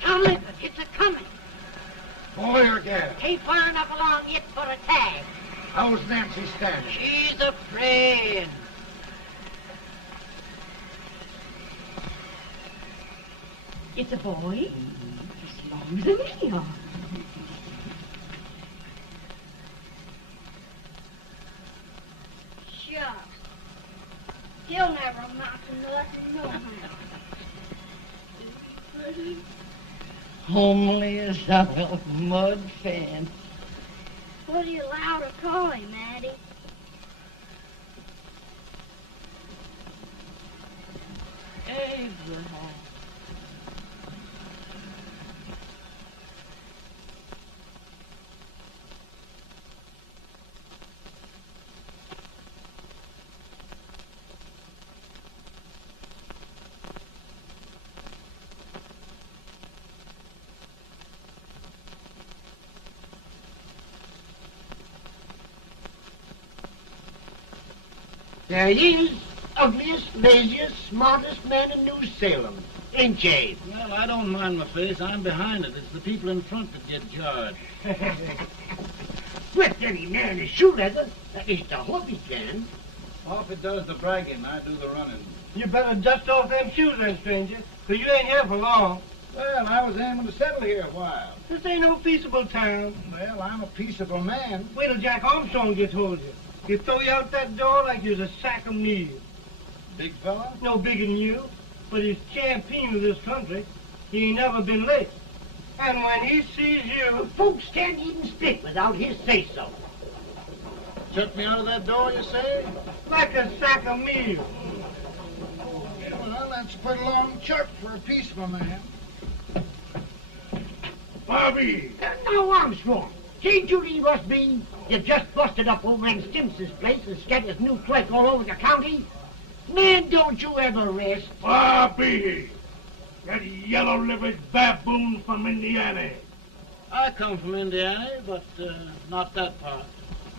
Tomlin, it's a-coming. Boy or gal? Ain't far enough along yet for a tag. How's Nancy standing? She's afraid. It's a boy, as long as a me are. Shucks. He'll never amount to nothing, no how. Homely as a mud fan. What do you allow to call him, Addie? Abraham. There he is, ugliest, laziest, smartest man in New Salem. Ain't ye? Well, I don't mind my face. I'm behind it. It's the people in front that get jarred. With any man is shoe leather, that is the hope he can. Off it does the bragging, I do the running. You better dust off them shoes then, stranger, 'cause you ain't here for long. Well, I was aiming to settle here a while. This ain't no peaceable town. Well, I'm a peaceable man. Wait till Jack Armstrong gets hold of you. He'll throw you out that door like you's a sack of meal. Big fella? No bigger than you, but he's champion of this country. He ain't never been late. And when he sees you... Folks can't even speak without his say-so. Took me out of that door, you say? like a sack of meal. Well, that's a pretty long chart for a peaceable man. Bobby! Now, Armstrong, can't you leave us be? You've just busted up old man Stimson's place and scattered new clerk all over the county. Man, don't you ever rest. Bobby! That yellow-livered baboon from Indiana. I come from Indiana, but not that part.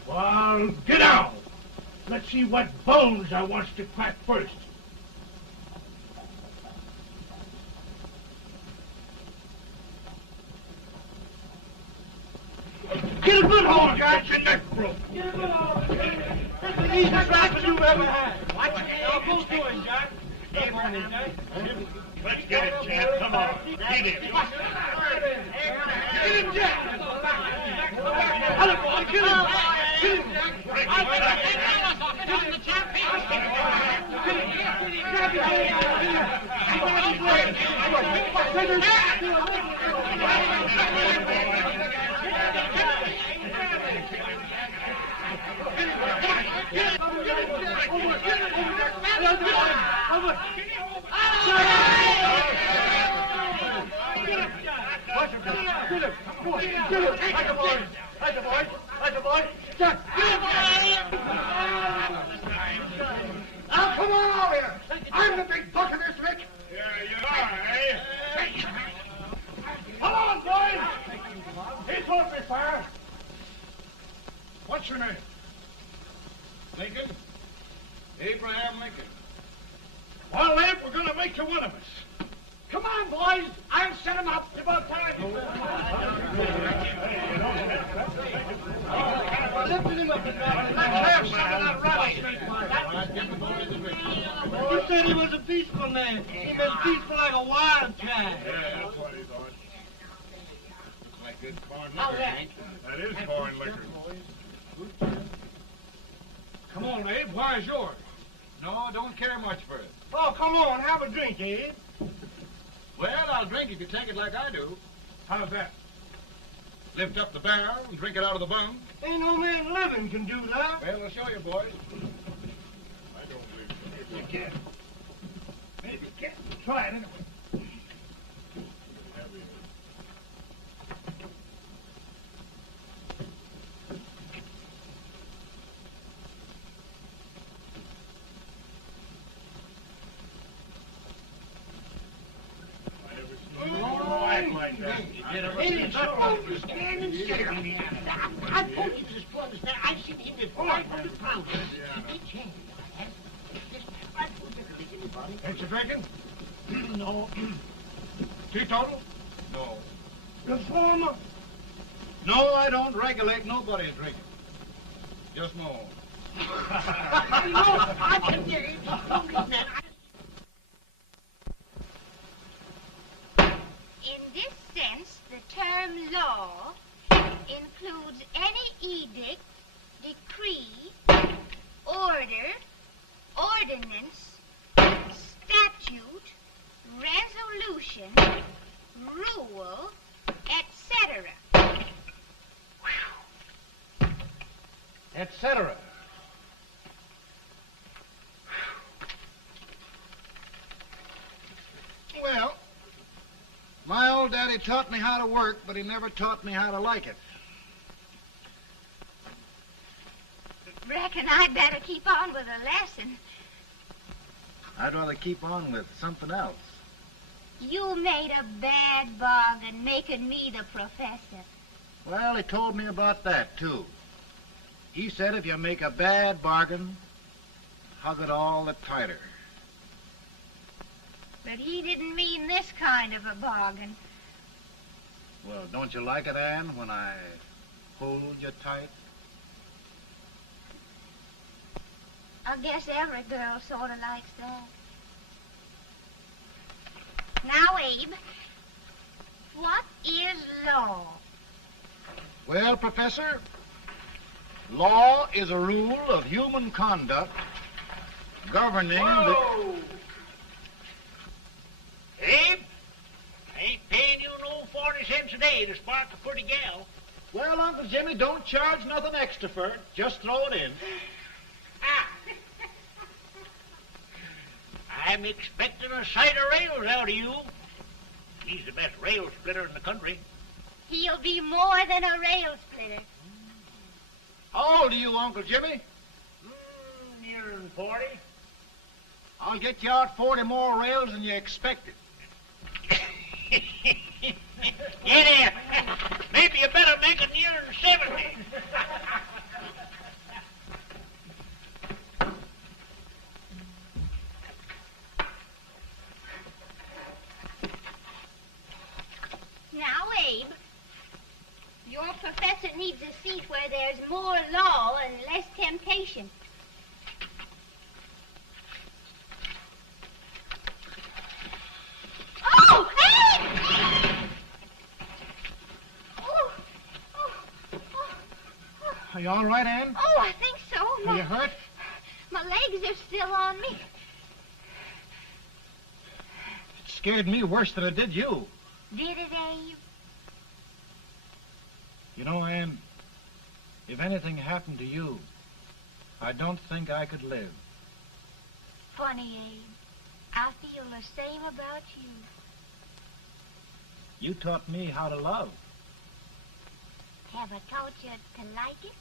Well, get out. Let's see what bones I wants to crack first. Get a good hold, Jack. Get your neck broke. Get a good hold. That's the easiest rifle you've ever had. Watch it. Now go to him, Jack. Step on him, Jack. Let's get it, Jack. Come on. Get him. Get him, Jack. Hello, boy. Kill him. Kill him, Jack. Now, come on over here. I'm the big buck of this lick. Yeah, you are, eh? Come on, boys. He's off me, fire. What's your name? Lincoln? Abraham Lincoln. Well, Abe, we're going to make you one of us. Come on, boys. I'll set him up. It's about time. Lifting him up, Jack. Let's have some of that rattlesnake. You said he was a peaceful man. He was peaceful like a wild cat. Yeah, that's what he thought. Looks like good corn How's liquor, that? Hank. That is corn liquor. Come on, Abe. Where's yours? No, don't care much for it. Oh, come on. Have a drink, Abe. Well, I'll drink if you take it like I do. How's that? Lift up the barrel and drink it out of the bung. Ain't no man living can do that. Well, I'll show you, boys. I don't believe so. You can. Maybe you can. Try it anyway. It's understand and say. I told you this to understand. I've seen him with 500 pounds. Each hand. I told you to lick anybody. Ain't you drinking? No. Teetotal? No. Reformer. No, I don't regulate nobody's drinking. Just my own. I can get it. Man. In this sense, the term law includes any edict, decree, order, ordinance, statute, resolution, rule, etc. Etc. Well, my old daddy taught me how to work, but he never taught me how to like it. Reckon I'd better keep on with the lesson. I'd rather keep on with something else. You made a bad bargain making me the professor. Well, he told me about that, too. He said if you make a bad bargain, hug it all the tighter. But he didn't mean this kind of a bargain. Well, don't you like it, Anne, when I hold you tight? I guess every girl sort of likes that. Now, Abe, what is law? Well, Professor, law is a rule of human conduct governing Whoa! Abe, I ain't paying you no 40 cents a day to spark a pretty gal. Well, Uncle Jimmy, don't charge nothing extra for it. Just throw it in. I'm expecting a sight of rails out of you. He's the best rail splitter in the country. He'll be more than a rail splitter. How old are you, Uncle Jimmy? Nearing 40. I'll get you out 40 more rails than you expected. Yeah, maybe you better make it nearing 70. Now, Abe, your professor needs a seat where there's more law and less temptation. Oh, Abe! Are you all right, Anne? Oh, I think so. Are you hurt? My legs are still on me. It scared me worse than it did you. Did it, Abe? You know, Anne, if anything happened to you, I don't think I could live. Funny, Abe. I feel the same about you. You taught me how to love. Have I taught you to like it?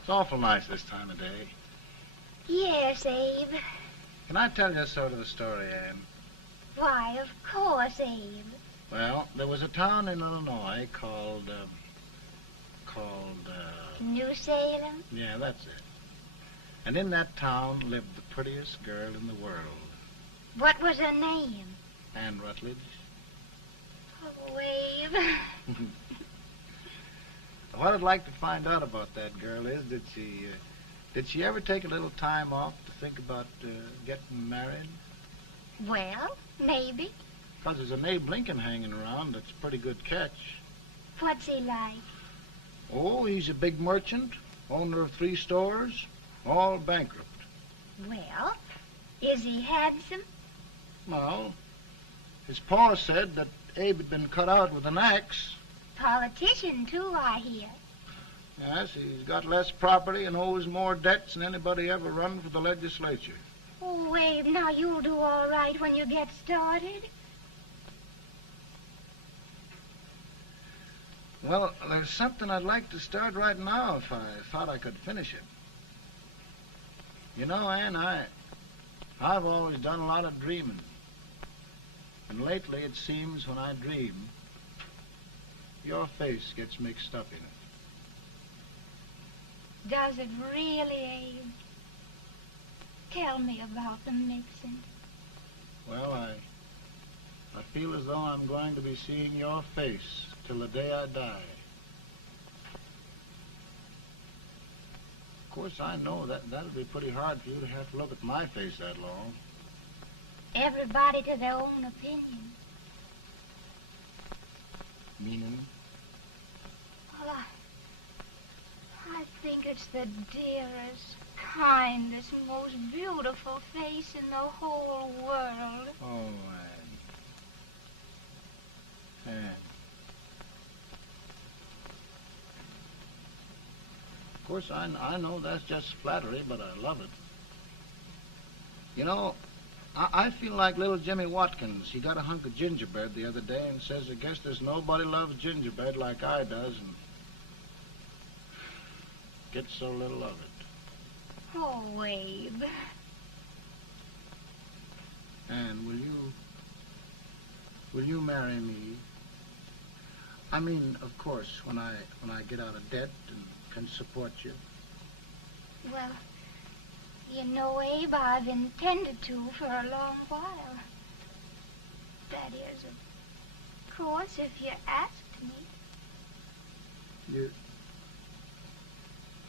It's awful nice this time of day. Yes, Abe. Can I tell you sort of a story, Anne? Why, of course, Abe. Well, there was a town in Illinois called, New Salem? yeah, that's it. And in that town lived the prettiest girl in the world, What was her name? Anne Rutledge. Oh, Abe. What I'd like to find out about that girl is, did she ever take a little time off to think about getting married? Well, maybe. Because there's an Abe Lincoln hanging around that's a pretty good catch. What's he like? Oh, he's a big merchant, owner of 3 stores. all bankrupt. Well, is he handsome? Well, his pa said that Abe had been cut out with an axe. Politician, too, I hear. Yes, he's got less property and owes more debts than anybody ever run for the legislature. Oh, Abe, now you'll do all right when you get started. Well, there's something I'd like to start right now if I thought I could finish it. You know, Ann, I've always done a lot of dreaming. And lately it seems when I dream, your face gets mixed up in it. Does it really, Abe? Tell me about the mixing. Well, I feel as though I'm going to be seeing your face till the day I die. Of course, I know that'll be pretty hard for you to have to look at my face that long. Everybody to their own opinion. Meaning? Well, I think it's the dearest, kindest, most beautiful face in the whole world. Oh, Ann. Ann. Of course, I know that's just flattery, but I love it. You know, I feel like little Jimmy Watkins. He got a hunk of gingerbread the other day and says, I guess there's nobody loves gingerbread like I does, and gets so little of it. Oh, Abe. Ann, will you marry me? I mean, of course, when I get out of debt and can support you. Well, you know, Abe, I've intended to for a long while. That is, of course, if you asked me.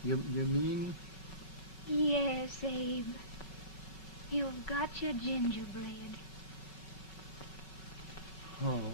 You mean? Yes, Abe. You've got your gingerbread. Oh,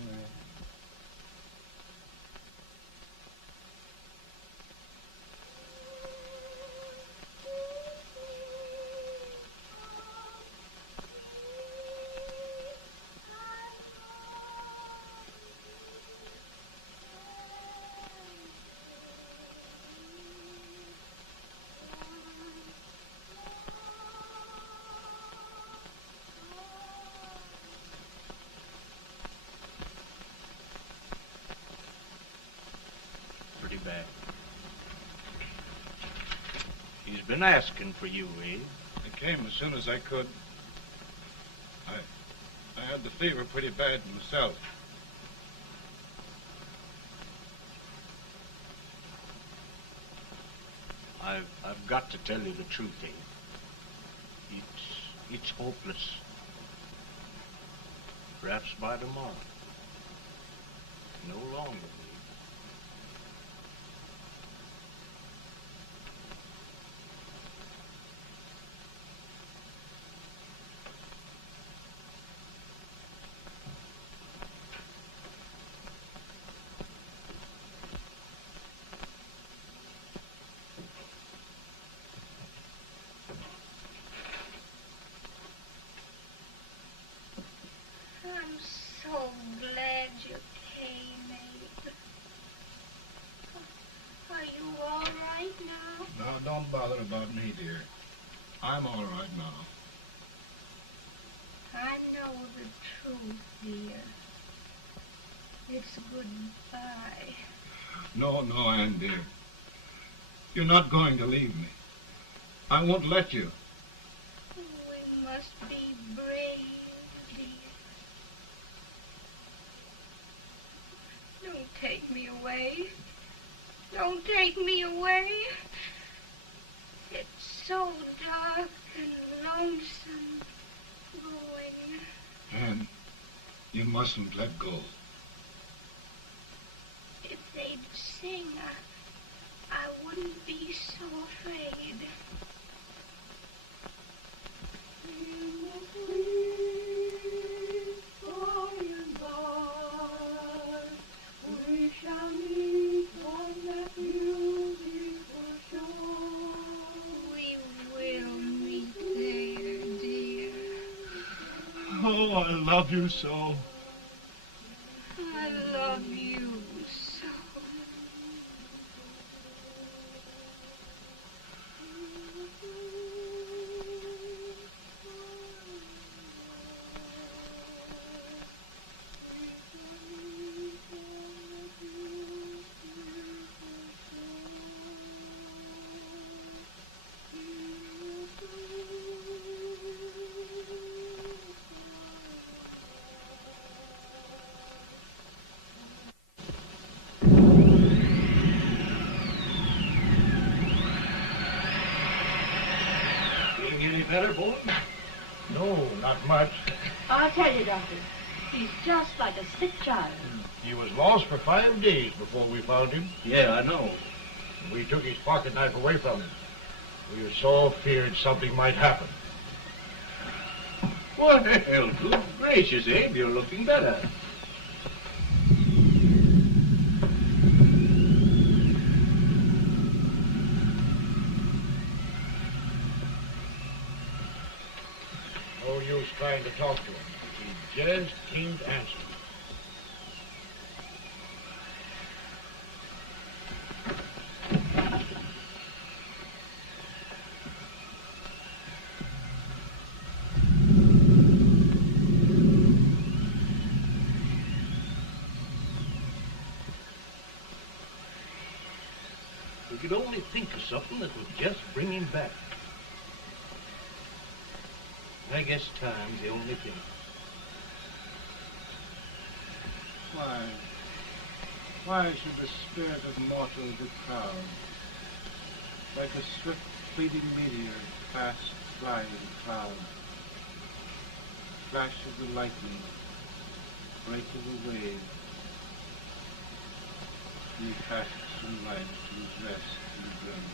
Pretty bad. He's been asking for you, Abe. I came as soon as I could. I had the fever pretty bad myself. I've got to tell you the truth, Abe. It's hopeless. Perhaps by tomorrow. No longer, Abe. I'm so glad you came, Abe. Are you all right now? Now, don't bother about me, dear. I'm all right now. I know the truth, dear. It's goodbye. No, Ann, dear. You're not going to leave me. I won't let you. We must be brave, dear. Don't take me away. Don't take me away. It's so dark and lonesome going. Ann, you mustn't let go. If they'd sing, I wouldn't be so afraid. We shall meet on that beautiful shore. We I love you so. I love you so. Feeling any better, boy? No, not much. I'll tell you, Doctor, he's just like a sick child. He was lost for 5 days before we found him. Yeah, I know. We took his pocket knife away from him. We were so feared something might happen. Well, good gracious, Abe, you're looking better. No use trying to talk to him. He just can't answer. We could only think of something that would just bring him back. I guess time's the only thing. Why should the spirit of mortal be proud? Like a swift fleeting meteor, fast flying cloud. Flash of the lightning, break of the wave. And he passes from life to his rest in the grave.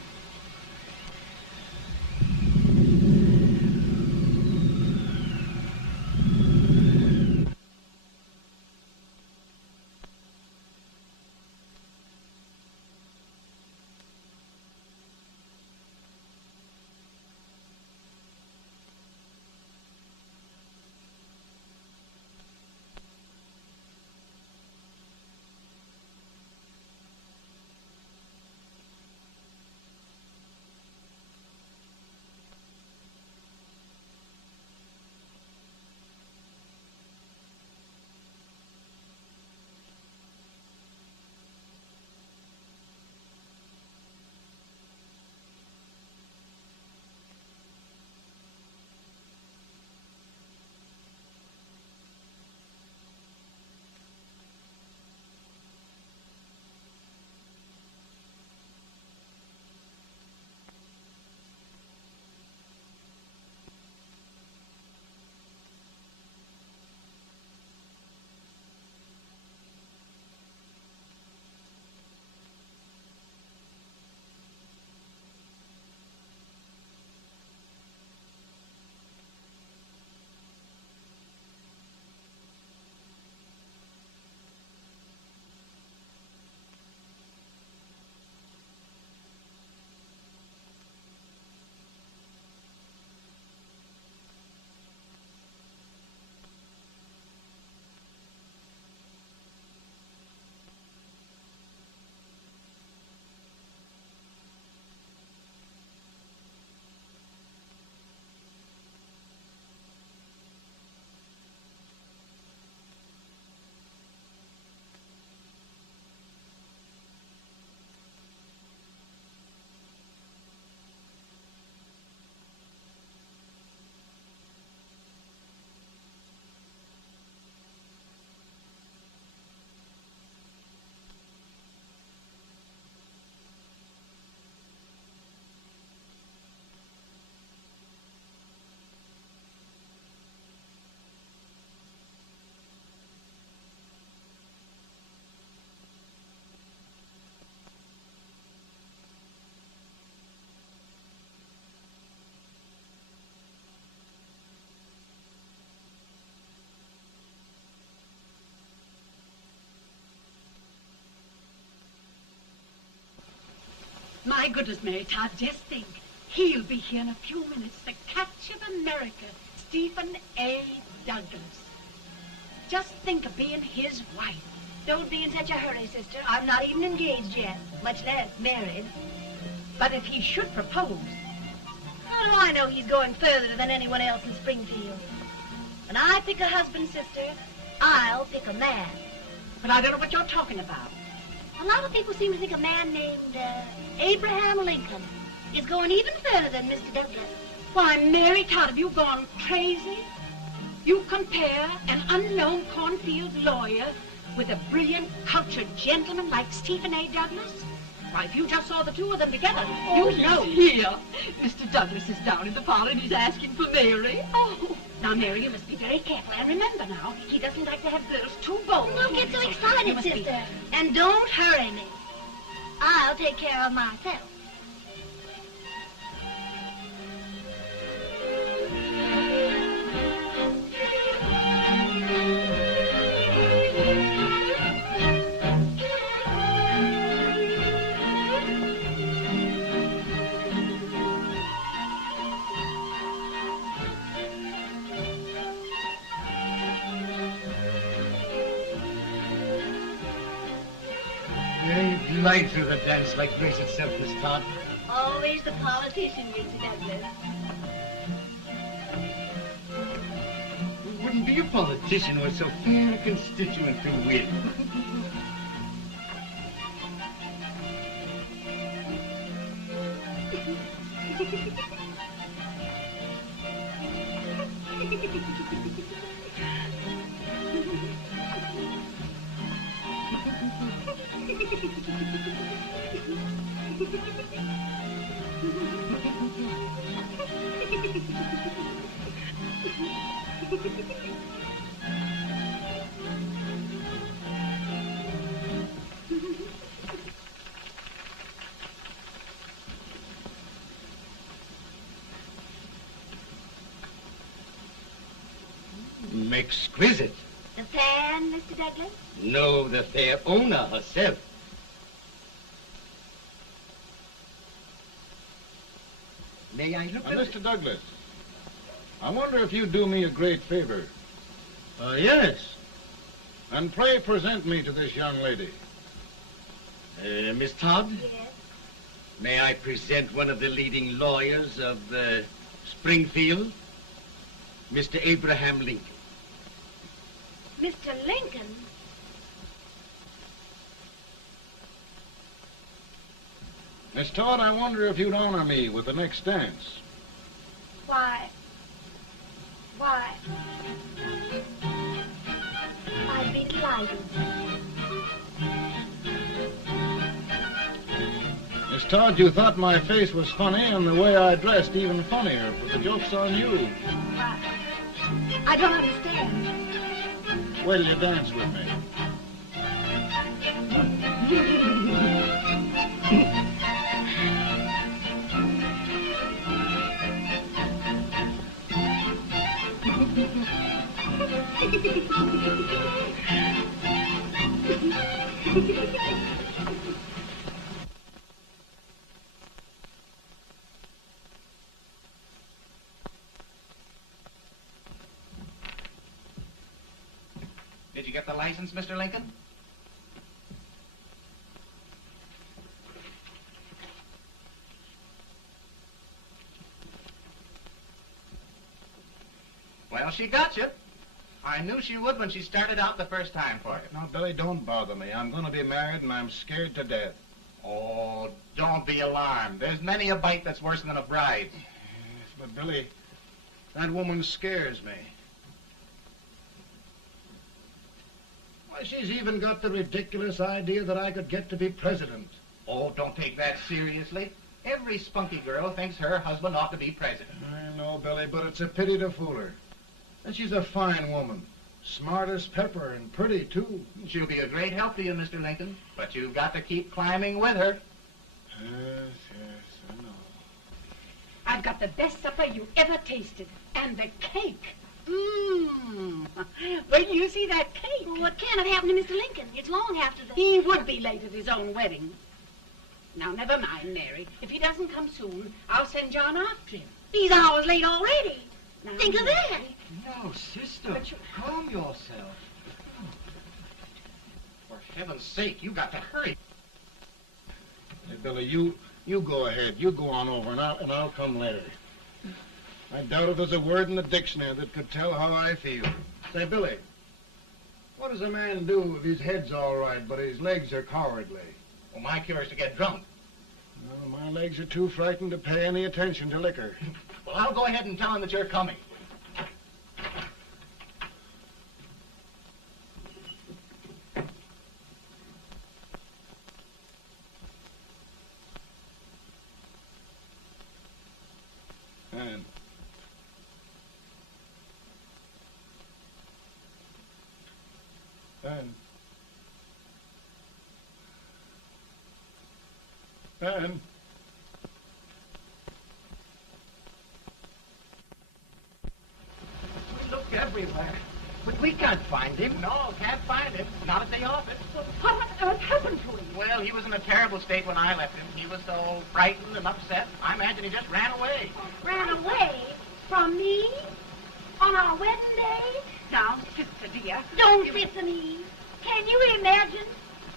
My goodness, Mary Todd, just think. He'll be here in a few minutes. The catch of America, Stephen A. Douglas. Just think of being his wife. Don't be in such a hurry, sister. I'm not even engaged yet, much less married. But if he should propose, How do I know he's going further than anyone else in Springfield? When I pick a husband, sister, I'll pick a man. but I don't know what you're talking about. A lot of people seem to think a man named Abraham Lincoln is going even further than Mr. Douglas. Why, Mary Todd, have you gone crazy? You compare an unknown cornfield lawyer with a brilliant, cultured gentleman like Stephen A. Douglas? Why, if you just saw the two of them together, you'd know. Here. Mr. Douglas is down in the parlor and he's asking for Mary. Oh, now, Mary, you must be very careful. And remember now, he doesn't like to have girls too bold. Don't get so You excited, must be- sister. And don't hurry me. I'll take care of myself. You glide through the dance like grace itself, Miss Todd. Always the politician, Mr. Douglas. You wouldn't be a politician with so fair a constituent to win. Exquisite. The fan, Mr. Douglas? No, the fair owner herself. May I look at Mr. Douglas, I wonder if you'd do me a great favor. Yes. And pray present me to this young lady. Miss Todd, Yes. may I present one of the leading lawyers of Springfield, Mr. Abraham Lincoln. Mr. Lincoln? Miss Todd, I wonder if you'd honor me with the next dance. Why? I'd be delighted. Miss Todd, you thought my face was funny and the way I dressed even funnier, but the joke's on you. I don't understand. Wait till you dance with me. Did you get the license, Mr. Lincoln? Well, she got you. I knew she would when she started out the first time for you. Now, Billy, don't bother me. I'm going to be married and I'm scared to death. Oh, don't be alarmed. There's many a bite that's worse than a bride. Yes, but Billy, that woman scares me. Why, she's even got the ridiculous idea that I could get to be president. Oh, don't take that seriously. Every spunky girl thinks her husband ought to be president. I know, Billy, but it's a pity to fool her. And she's a fine woman. Smart as pepper and pretty, too. She'll be a great help to you, Mr. Lincoln, but you've got to keep climbing with her. Yes, I know. I've got the best supper you ever tasted. And the cake. Mmm. Wait till you see that cake. Well, what can have happened to Mr. Lincoln? It's long after the... He would be late at his own wedding. Now, never mind, Mary. If he doesn't come soon, I'll send John after him. He's hours late already. Think of that. No, sister. Calm yourself. For heaven's sake, you got to hurry. Hey, Billy, you go ahead. You go on over, and I'll come later. I doubt if there's a word in the dictionary that could tell how I feel. Say, Billy, what does a man do if his head's all right, but his legs are cowardly? Well, my cure is to get drunk. Well, my legs are too frightened to pay any attention to liquor. Well, I'll go ahead and tell him that you're coming. And We looked everywhere, but we can't find him. No, can't find him. Not at the office. Well, what on earth happened to him? Well, he was in a terrible state when I left him. He was so frightened and upset. I imagine he just ran away. Ran away from me on our wedding day? Now, sister dear. Don't listen to me. Can you imagine?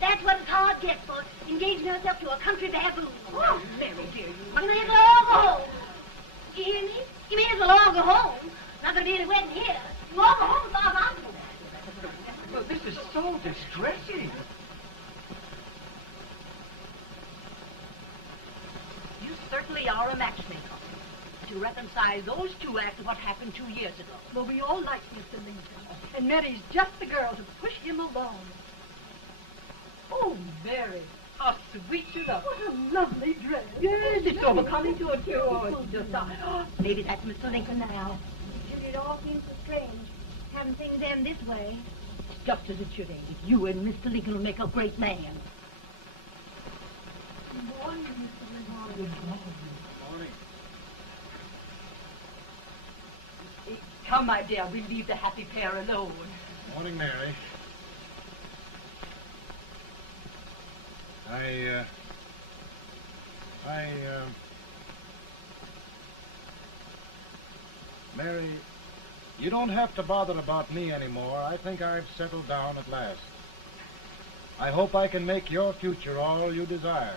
That's what it's hard gets for engaging herself to a country baboon. Oh, Mary, dear, you... You may as well all go home. You hear me? You may as well all go home. Not gonna be any wedding here. You all go home as far as I'm concerned. Well, this is so distressing. You certainly are a matchmaker. To reconcile those two after what happened 2 years ago. Well, we all like Mr. Lincoln. And Mary's just the girl to push him along. Oh, Mary, how sweet you look. What a lovely dress. Yes, it's overcoming to it, too. Oh, it's just... maybe that's Mr. Lincoln now. It all seems so strange, having things end this way. It's just as it should end. You and Mr. Lincoln will make a great man. Good morning, Mr. Lincoln. Good morning. Come, my dear, we'll leave the happy pair alone. Morning, Mary. Mary, you don't have to bother about me anymore. I think I've settled down at last. I hope I can make your future all you desire.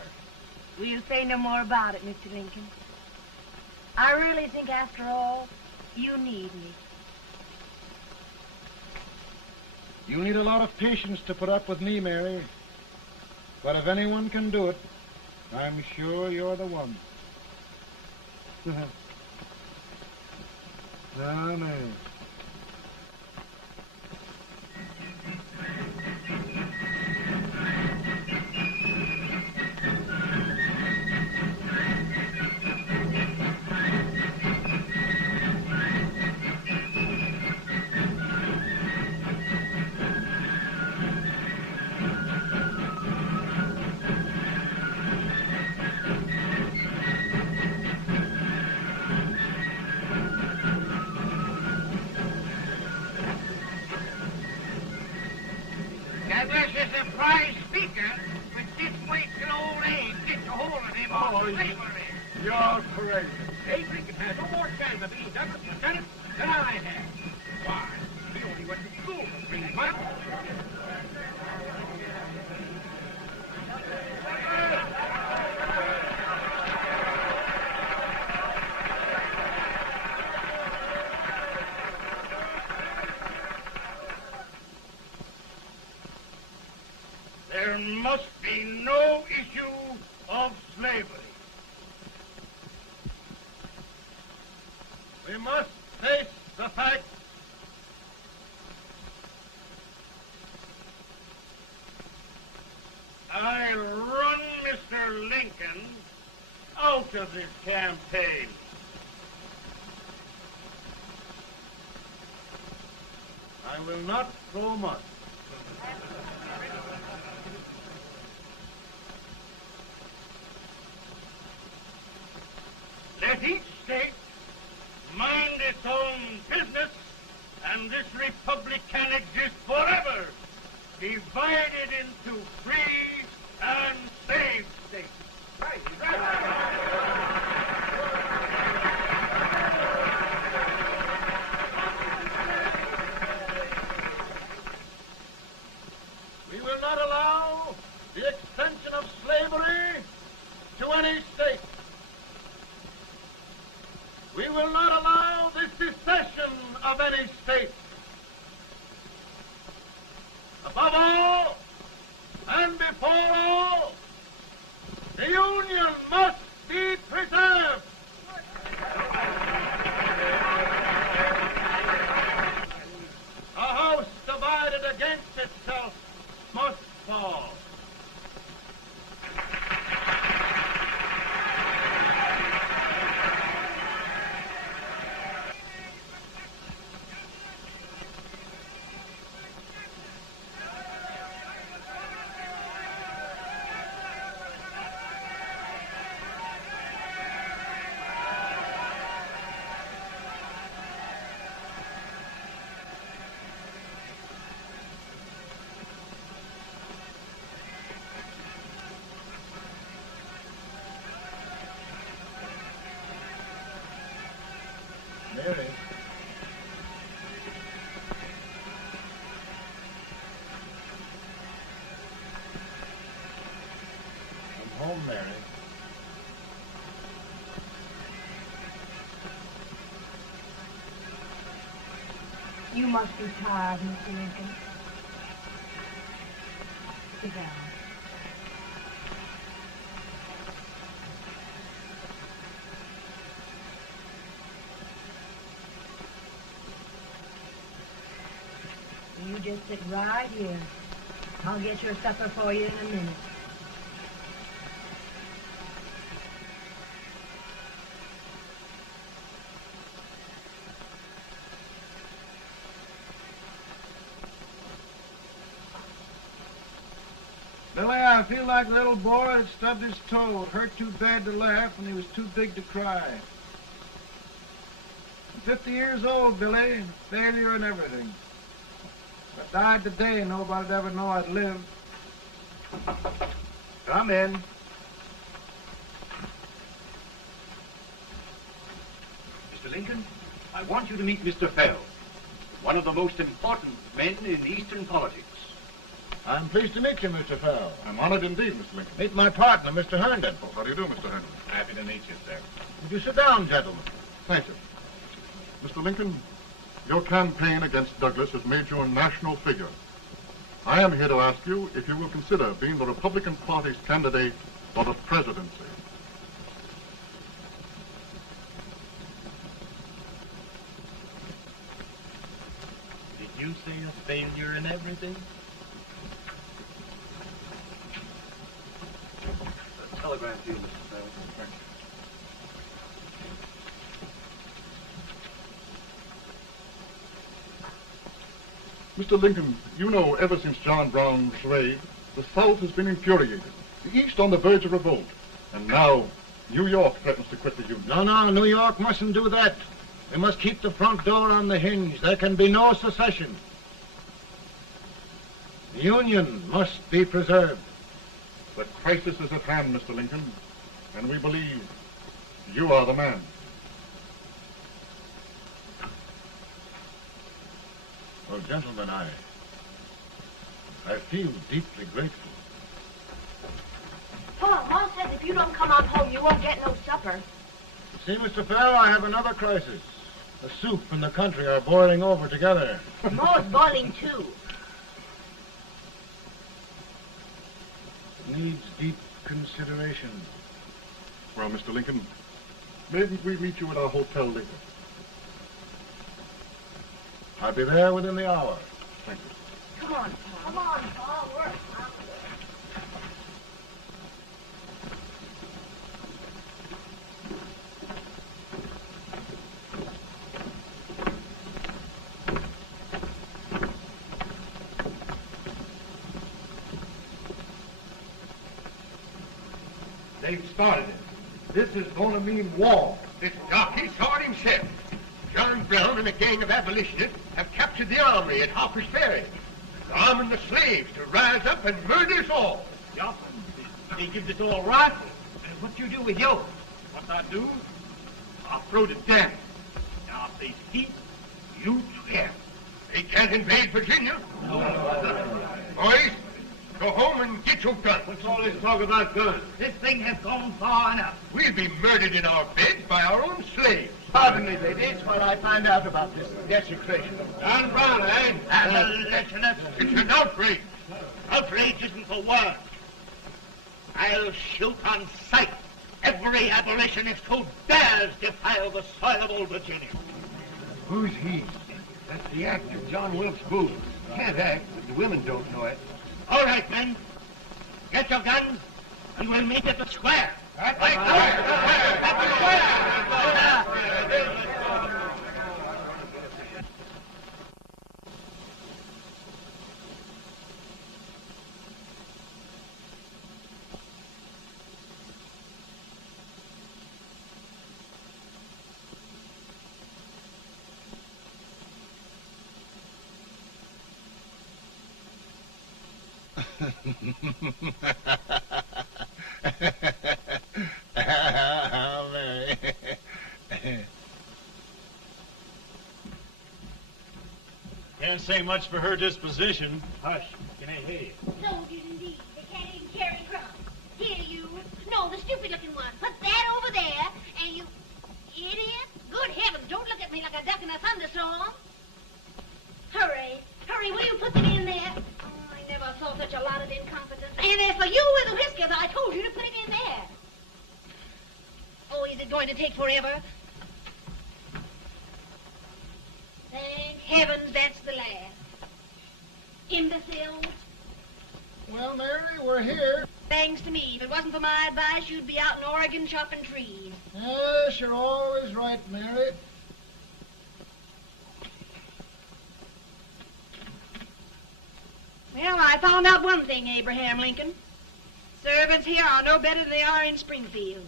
We'll say no more about it, Mr. Lincoln. I really think, after all, you need me. You need a lot of patience to put up with me, Mary. But if anyone can do it, I'm sure you're the one. No, no. Douglas is a prize speaker, but this waits an old age gets a hold of him on slavery. You're crazy. Abe Lincoln has no more chance of being Douglas Lieutenant than I have. Why? He only went to school for 3 months. There must be no issue of slavery. We must face the fact I run Mr. Lincoln out of this campaign. I will not throw much. Let each state mind its own business, and this republic can exist forever, divided into free and slave states. Right. Above all, and before all, the Union must be preserved. A house divided against itself must fall. Mary. I'm home, Mary. You must be tired, Mr. Lincoln. Sit down. You just sit right here. I'll get your supper for you in a minute. Billy, I feel like a little boy that stubbed his toe. It hurt too bad to laugh, and he was too big to cry. I'm 50 years old, Billy, failure and everything. If I died today, nobody'd ever know I'd lived. Come in. Mr. Lincoln, I want you to meet Mr. Fell, one of the most important men in Eastern politics. I'm pleased to meet you, Mr. Fell. I'm honored indeed, Mr. Lincoln. Meet my partner, Mr. Herndon. Oh, how do you do, Mr. Herndon? Happy to meet you, sir. Would you sit down, gentlemen? Thank you. Mr. Lincoln, your campaign against Douglas has made you a national figure. I am here to ask you if you will consider being the Republican Party's candidate for the presidency. Did you say a failure in everything? A telegram to you, Mr. Fell. Mr. Lincoln, you know ever since John Brown's raid, the South has been infuriated, the East on the verge of revolt, and now New York threatens to quit the Union. No, New York mustn't do that. We must keep the front door on the hinge. There can be no secession. The Union must be preserved. The crisis is at hand, Mr. Lincoln, and we believe you are the man. Well, gentlemen, I feel deeply grateful. Paul, Ma says if you don't come on home, you won't get no supper. See, Mr. Fell, I have another crisis. The soup and the country are boiling over together. Ma's boiling too. It needs deep consideration. Well, Mr. Lincoln, maybe we meet you at our hotel later. I'll be there within the hour. Thank you. Come on, Paul. Come on, Paul. We're hungry. They've started it. This is going to mean war. This jockey saw it himself. John Brown and a gang of abolitionists have captured the armory at Harper's Ferry. They're arming the slaves to rise up and murder us all. Yup. They give us all rifles. And what you do with yours? What I do? I'll throw the down. Now, if they speak, you tell. They can't invade Virginia. Boys, go home and get your guns. What's all this talk about guns? This thing has gone far enough. We'll be murdered in our beds by our own slaves. Pardon me, ladies, while I find out about this desecration. John Brown, eh? Lieutenant, it's an outrage. Outrage isn't the word. I'll shoot on sight every abolitionist who dares defile the soil of old Virginia. Who's he? That's the actor, John Wilkes Booth. Can't act, but the women don't know it. All right, men. Get your guns, and we'll meet at the square. At the Mary. Can't say much for her disposition. Hush, can I hear you? Soldiers indeed. They can't even carry crumbs. Here, you. No, the stupid-looking one. Put that over there, and you... Idiot. Good heavens, don't look at me like a duck in a thunderstorm. Hurry. Hurry, will you put them in there? Oh, I never saw such a lot of incompetence. And as for you with the whiskers, I told you to put it in there. Oh, is it going to take forever? Thank heavens that's the last. Imbeciles. Well, Mary, we're here. Thanks to me. If it wasn't for my advice, you'd be out in Oregon chopping trees. Yes, you're always right, Mary. Well, I found out one thing, Abraham Lincoln. Servants here are no better than they are in Springfield.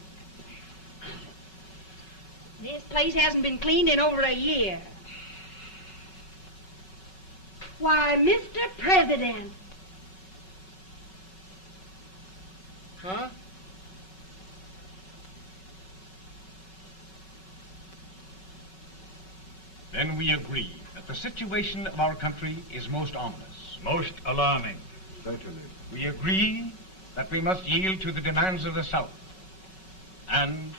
This place hasn't been cleaned in over a year. Why, Mr. President. Huh? Then we agree that the situation of our country is most ominous. Most alarming. Certainly. We agree that we must yield to the demands of the South and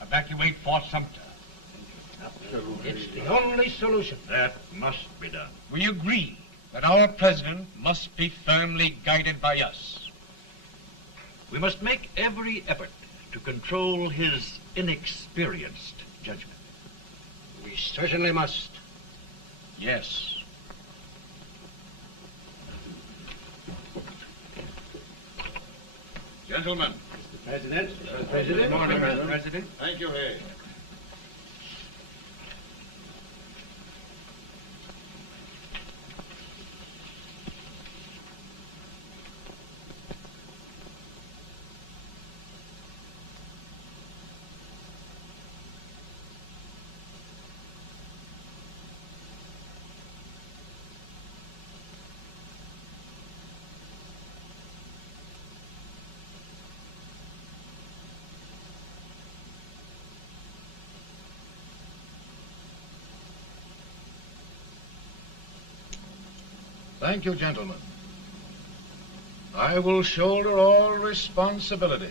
evacuate Fort Sumter. It's the only solution. That must be done. We agree that our president must be firmly guided by us. We must make every effort to control his inexperienced judgment. We certainly must. Yes. Gentlemen. Mr. President. Mr. President. Good morning, Mr. President. Thank you, Hay. Thank you, gentlemen. I will shoulder all responsibility.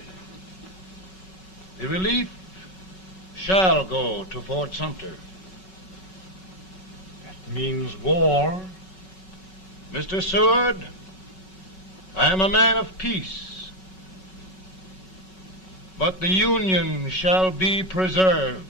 The relief shall go to Fort Sumter. That means war. Mr. Seward, I am a man of peace, but the Union shall be preserved.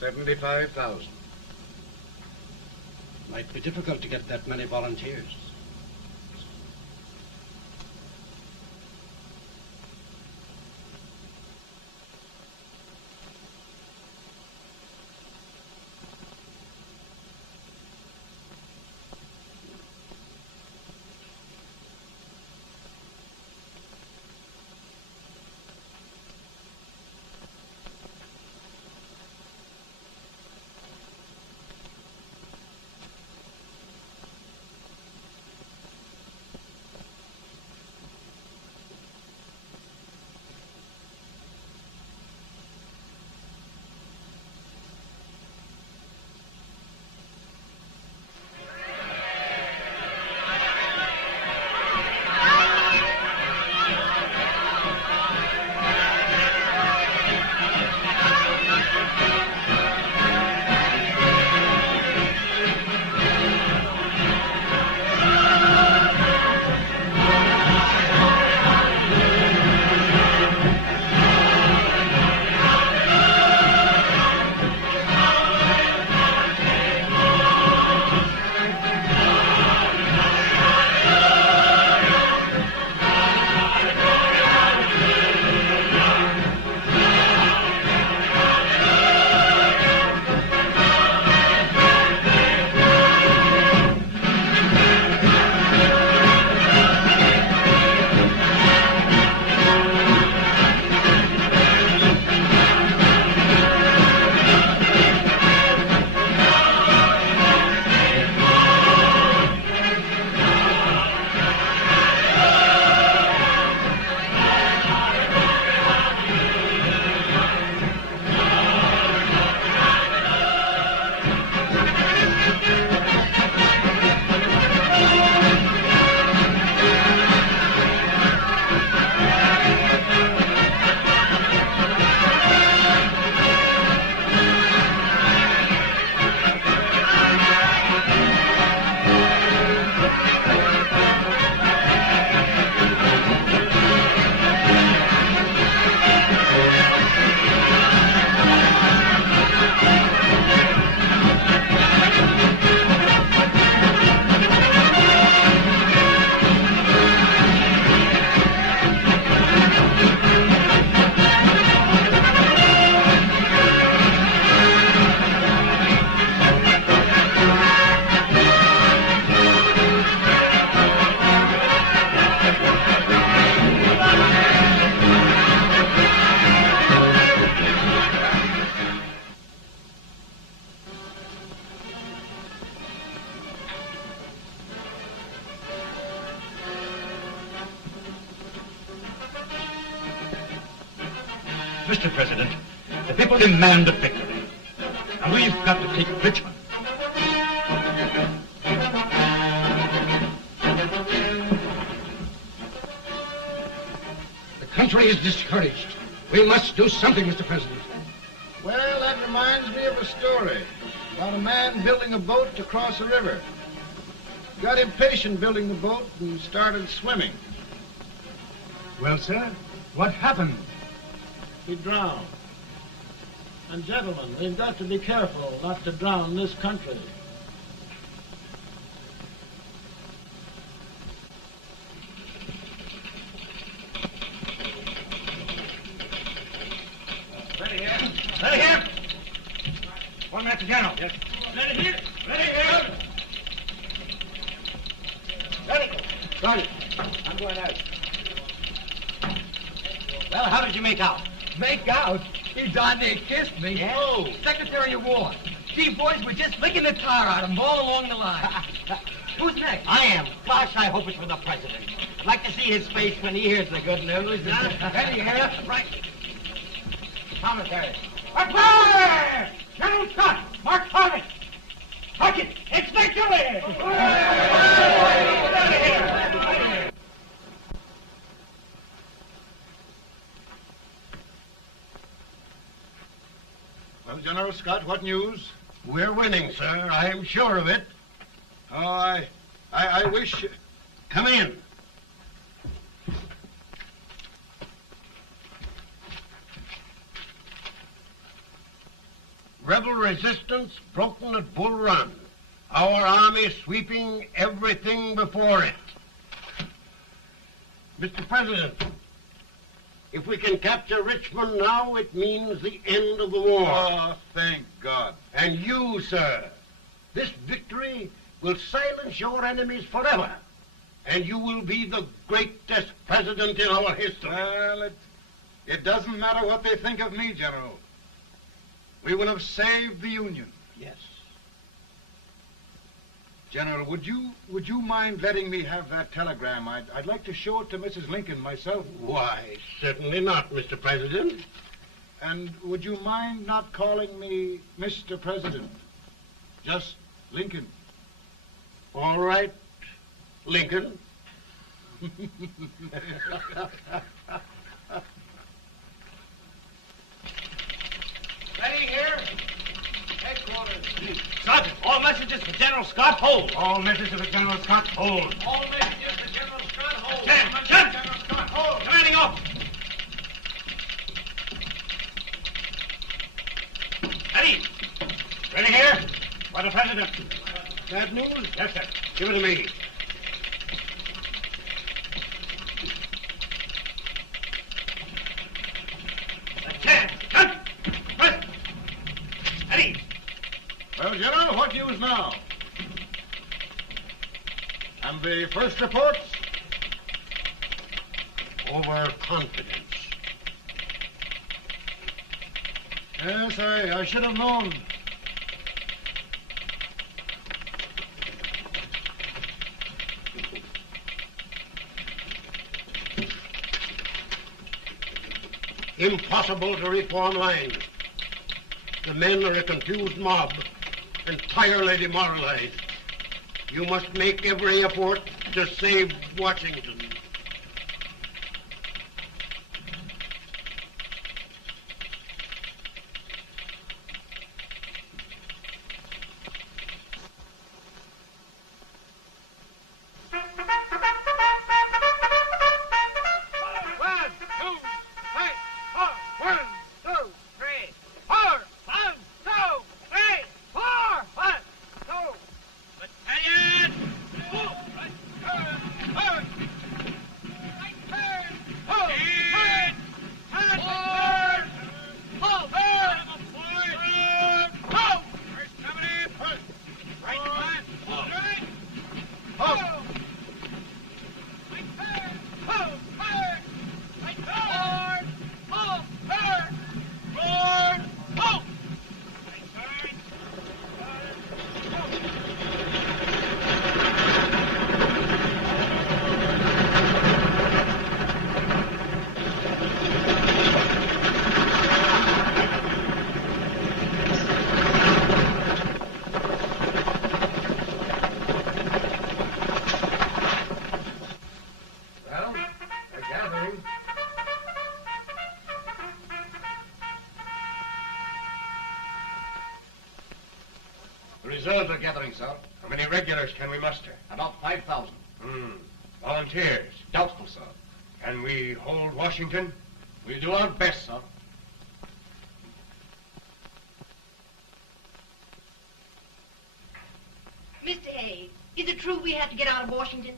$75,000. Might be difficult to get that many volunteers. Mr. President, the people demand a victory. And we've got to take Richmond. The country is discouraged. We must do something, Mr. President. Well, that reminds me of a story about a man building a boat to cross a river. Got impatient building the boat and started swimming. Well, sir, what happened? He drowned. And gentlemen, we've got to be careful not to drown this country. Ready here. Ready here. 1 minute to General. Yes. Ready here. Ready here. Ready. Ready. I'm going out. Well, how did you make out? Make out? He darn near kissed me. Yeah? Oh, Secretary of War. Gee, boys, we're just licking the tar out of him all along the line. Who's next? I am. Gosh, I hope it's for the president. I'd like to see his face when he hears the good news. Ready here. Right. Commissary. Fire! General Scott, Mark Harvey. Touch it. It's victory! Well, General Scott, what news? We're winning, sir. I am sure of it. Oh, I wish... Come in. Rebel resistance broken at Bull Run. Our army sweeping everything before it. Mr. President, if we can capture Richmond now, it means the end of the war. Oh, thank God. And you, sir, this victory will silence your enemies forever. And you will be the greatest president in our history. Well, it doesn't matter what they think of me, General. We will have saved the Union. Yes. General, would you mind letting me have that telegram? I'd like to show it to Mrs. Lincoln myself. Why, certainly not, Mr. President. And would you mind not calling me Mr. President? Just Lincoln. All right, Lincoln. Ready here. Headquarters. Sergeant, all messages for General Scott, hold. All messages for General Scott, hold. All messages for General Scott, hold. General Scott, hold. Commanding officer. Ready. Ready here. For the President. Bad news? Yes, sir. Give it to me. Well, General, what news now? And the first reports? Overconfidence. Yes, I should have known. Impossible to reform lines. The men are a confused mob, entirely demoralized. You must make every effort to save Washington. Reserves are gathering, sir. How many regulars can we muster? About 5,000. Volunteers? Doubtful, sir. Can we hold Washington? We'll do our best, sir. Mr. Hayes, is it true we have to get out of Washington?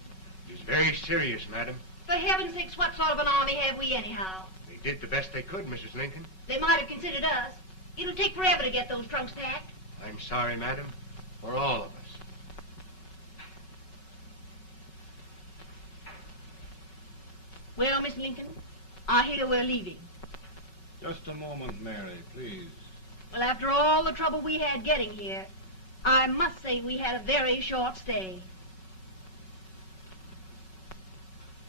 It's very serious, madam. For heaven's sakes, what sort of an army have we anyhow? They did the best they could, Mrs. Lincoln. They might have considered us. It'll take forever to get those trunks packed. I'm sorry, madam, for all of us. Well, Miss Lincoln, I hear we're leaving. Just a moment, Mary, please. Well, after all the trouble we had getting here, I must say we had a very short stay.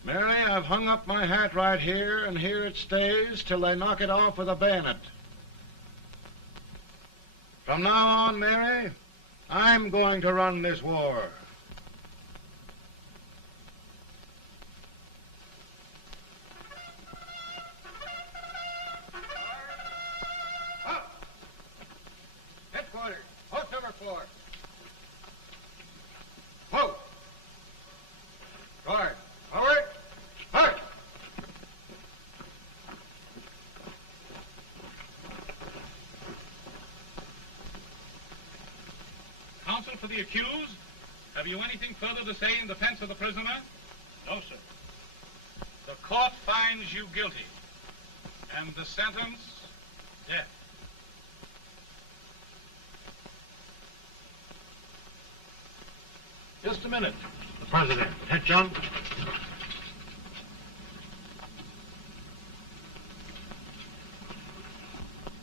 Mary, I've hung up my hat right here, and here it stays till they knock it off with a bayonet. From now on, Mary, I'm going to run this war. Headquarters, post number 4. Whoa! Guard, forward, march! Counsel for the accused, have you anything further to say in defense of the prisoner? No, sir. The court finds you guilty, and the sentence, death. Just a minute. The President. Head, John.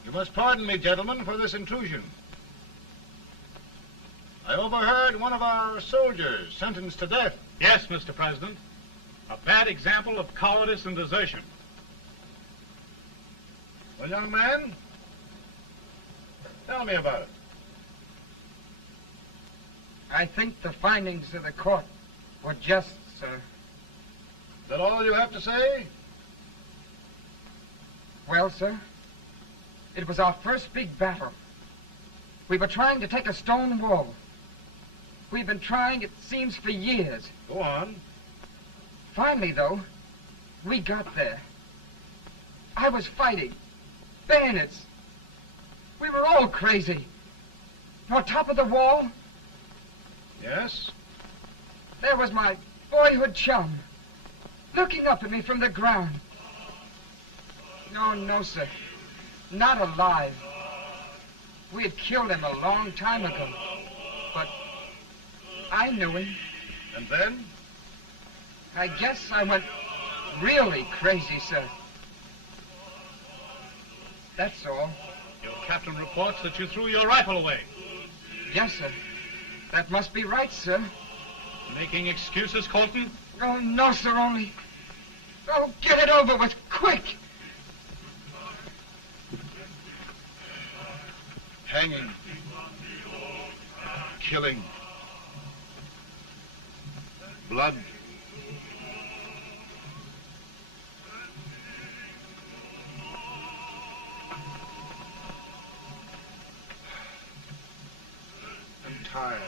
You must pardon me, gentlemen, for this intrusion. I overheard one of our soldiers sentenced to death. Yes, Mr. President. A bad example of cowardice and desertion. Well, young man, tell me about it. I think the findings of the court were just, sir. Is that all you have to say? Well, sir, it was our first big battle. We were trying to take a stone wall. We've been trying, it seems, for years. Go on. Finally, though, we got there. I was fighting. Bayonets. We were all crazy. On top of the wall, Yes? there was my boyhood chum, looking up at me from the ground. No, sir. Not alive. We had killed him a long time ago. But I knew him. And then? I guess I went really crazy, sir. That's all. Your captain reports that you threw your rifle away. Yes, sir. That must be right, sir. Making excuses, Colton? Oh, no, sir, only... Oh, get it over with, quick! Hanging. Killing. Blood. I'm tired.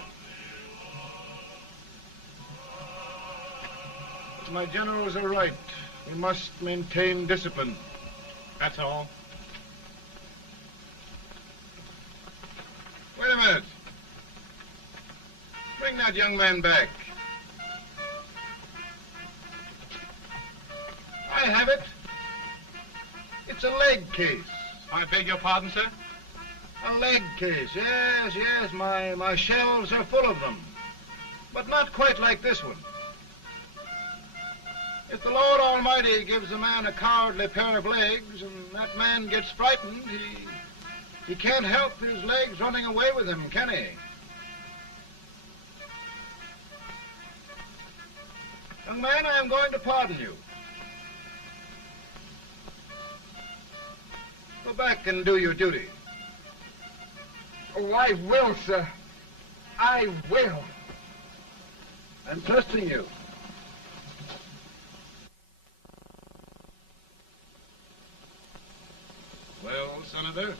My generals are right. We must maintain discipline. That's all. Wait a minute. Bring that young man back. I have it. It's a leg case. I beg your pardon, sir? A leg case, yes. My shelves are full of them. But not quite like this one. If the Lord Almighty gives a man a cowardly pair of legs and that man gets frightened, he can't help his legs running away with him, can he? Young man, I am going to pardon you. Go back and do your duty. Oh, I will, sir. I will. I'm trusting you. Well, Senator?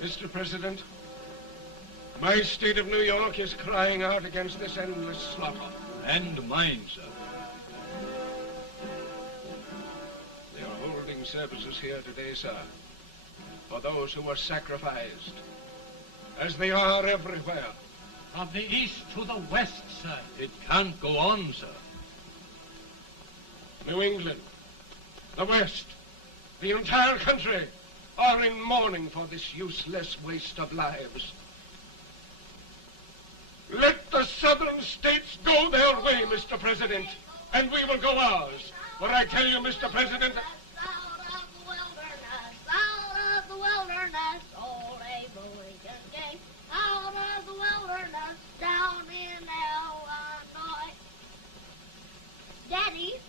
Mr. President, My state of New York is crying out against this endless slaughter. And mine, sir. They are holding services here today, sir, for those who were sacrificed, as they are everywhere. From the east to the west, sir. It can't go on, sir. New England, the West, the entire country are in mourning for this useless waste of lives. Let the southern states go their way, Mr. President, and we will go ours. For I tell you, Mr. President, Out of the wilderness, old Abraham came. Out of the wilderness, down in Illinois. Daddy,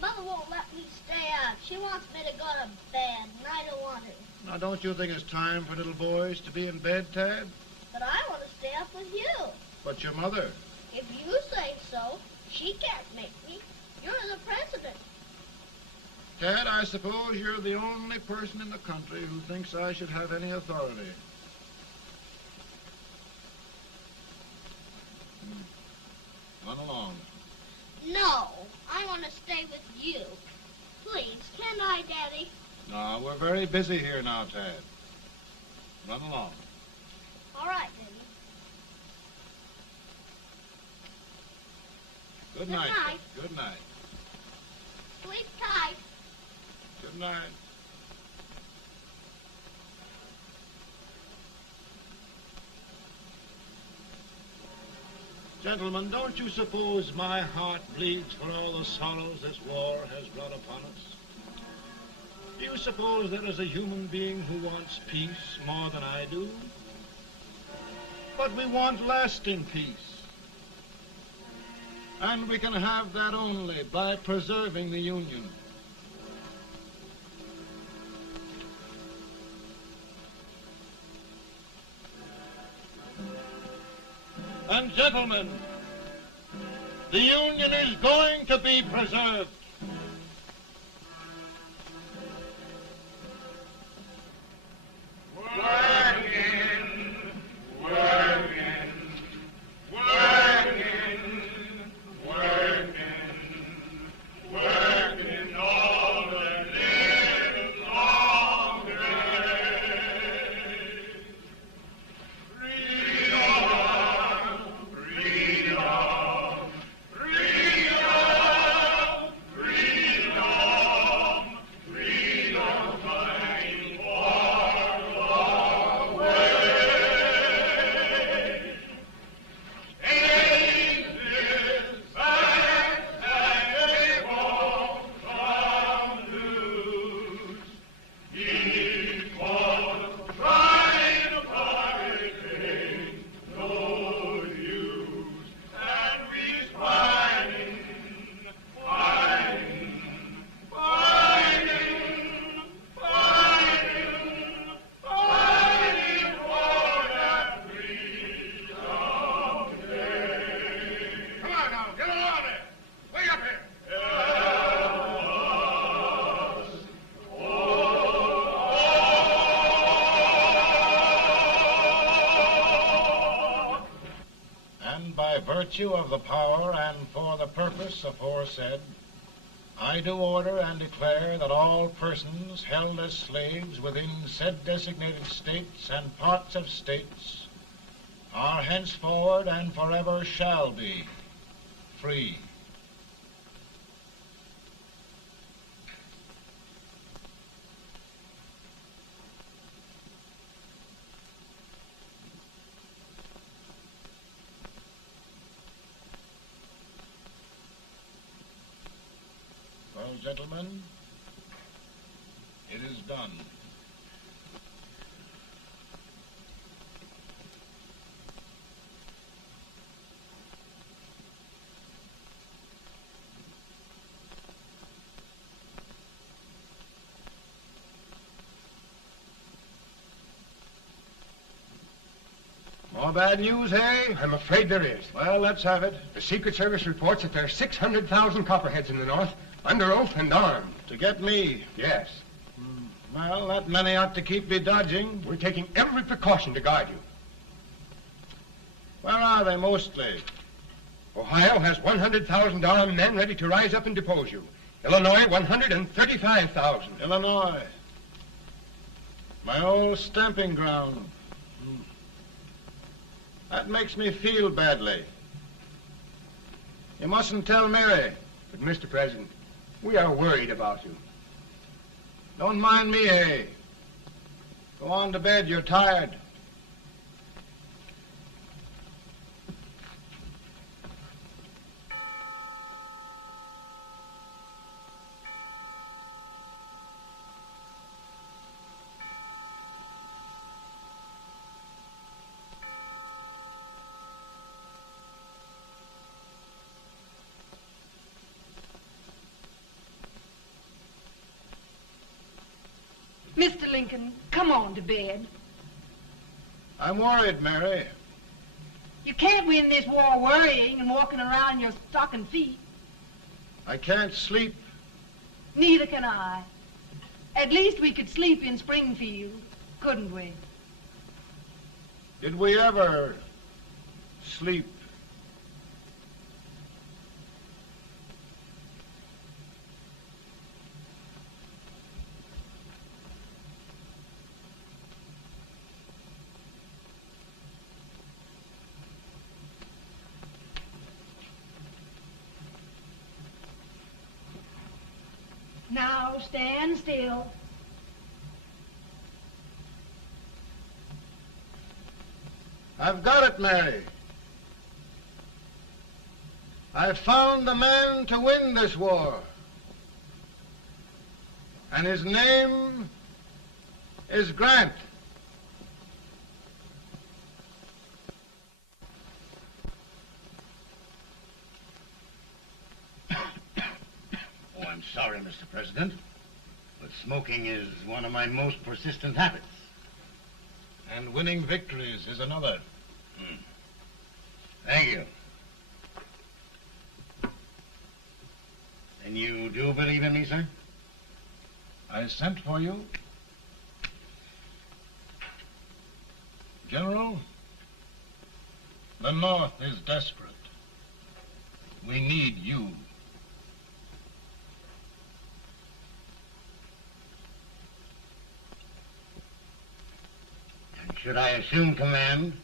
Mother won't let me stay up. She wants me to go to bed, and I don't want to. Now, don't you think it's time for little boys to be in bed, Tad? But I want to stay up with you. But your mother. If you say so, she can't make me. You're the president. Tad, I suppose you're the only person in the country who thinks I should have any authority. Run along. No, I want to stay with you. Please, can I, Daddy? No, we're very busy here now, Tad. Run along. All right, Daddy. Good Good night. night. Good night. Sleep tight. Good night. Gentlemen, don't you suppose my heart bleeds for all the sorrows this war has brought upon us? Do you suppose there is a human being who wants peace more than I do? But we want lasting peace. And we can have that only by preserving the Union. And gentlemen, the Union is going to be preserved. Virtue of the power and for the purpose aforesaid, I do order and declare that all persons held as slaves within said designated states and parts of states are henceforward and forever shall be free. Well, gentlemen, it is done. More bad news, eh? I'm afraid there is. Well, let's have it. The Secret Service reports that there are 600,000 copperheads in the North, under oath and armed. To get me? Yes. Well, that many ought to keep me dodging. We're taking every precaution to guard you. Where are they mostly? Ohio has 100,000 men ready to rise up and depose you. Illinois, 135,000. Illinois. My old stamping ground. That makes me feel badly. You mustn't tell Mary. But, Mr. President, we are worried about you. Don't mind me, eh? Go on to bed. You're tired. Mr. Lincoln, come on to bed. I'm worried, Mary. You can't win this war worrying and walking around your stocking feet. I can't sleep. Neither can I. At least we could sleep in Springfield, couldn't we? Did we ever sleep? Now stand still. I've got it, Mary. I've found the man to win this war. And his name is Grant. Oh, I'm sorry, Mr. President, but smoking is one of my most persistent habits. And winning victories is another. Thank you. And you do believe in me, sir? I sent for you. General, the North is desperate. We need you. And should I assume command,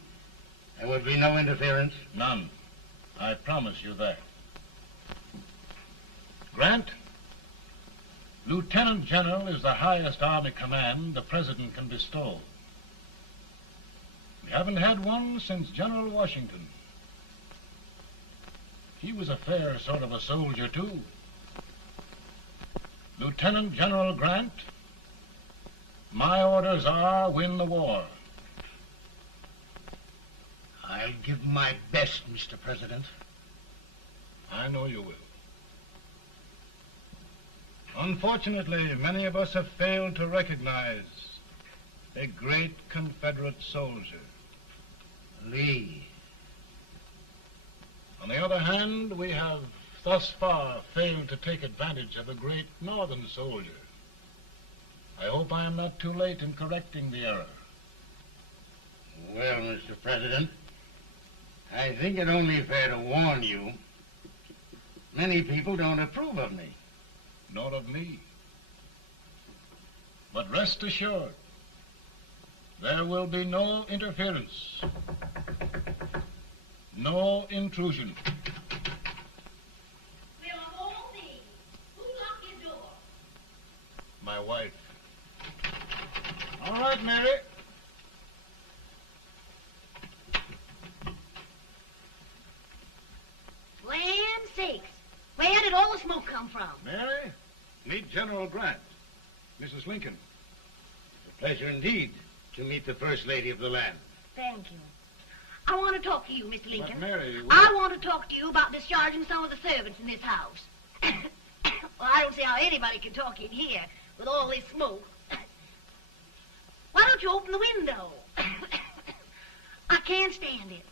there would be no interference? None. I promise you that. Grant, Lieutenant General is the highest army command the President can bestow. We haven't had one since General Washington. He was a fair sort of a soldier, too. Lieutenant General Grant, my orders are win the war. I'll give my best, Mr. President. I know you will. Unfortunately, many of us have failed to recognize a great Confederate soldier, Lee. On the other hand, we have thus far failed to take advantage of a great Northern soldier. I hope I am not too late in correcting the error. Well, Mr. President, I think it only fair to warn you. Many people don't approve of me. Nor of me. But rest assured, there will be no interference, no intrusion. Well, of all things, who locked your door? My wife. All right, Mary. Land sakes, where did all the smoke come from? Mary, meet General Grant, Mrs. Lincoln. It's a pleasure indeed to meet the First Lady of the land. Thank you. I want to talk to you, Mr. Lincoln. But Mary, I want to talk to you about discharging some of the servants in this house. Well, I don't see how anybody can talk in here with all this smoke. Why don't you open the window? I can't stand it.